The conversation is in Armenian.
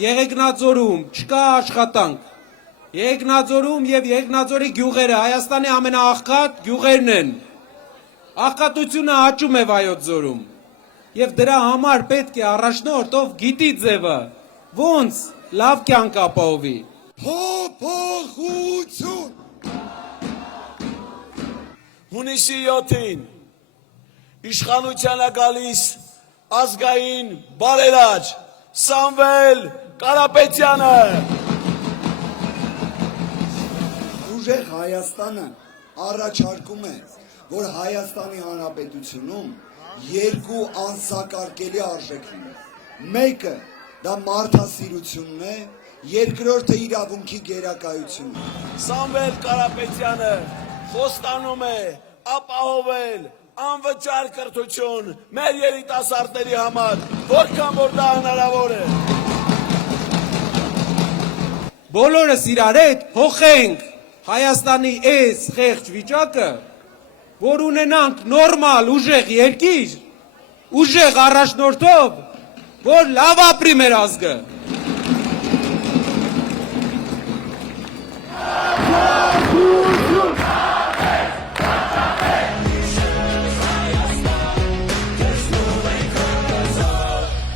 Եղեգնաձորում չկա աշխատանք։ Եղեգնաձորում եւ Եղեգնաձորի գյուղերը Հայաստանի ամենաաղքատ գյուղերն են։ Աղքատությունը աճում է Վայոց ձորում։ Եվ դրա համար պետք է առաջնորդ, ով գիտի ձևը, ոնց լավ կյանք ապահովի։ Փոփոխություն։ Հունիսի 7-ին իշխանության է գալիս ազգային բարերար Սամվել Կարապետյանը։ Ուժեղ Հայաստանը առաջարկում է, որ Հայաստանի Հանրապետությունում երկու անսակարկելի արժեք լինի։ Մեկը դա մարդասիրությունն է, երկրորդը իրավունքի գերակայությունն է։ Սամվել Կարապետյանը խոստանում է ապահովել անվճար կրթություն մեր երիտասարդների համար, որքան որ դա հնարավոր է։ Բոլորս իրար հետ հոխենք Հայաստանի այս խեղճ վիճակը, որ ունենանք նորմալ ուժեղ երկիր, ուժեղ առաջնորդով, որ լավ ապրի մեր ազգը։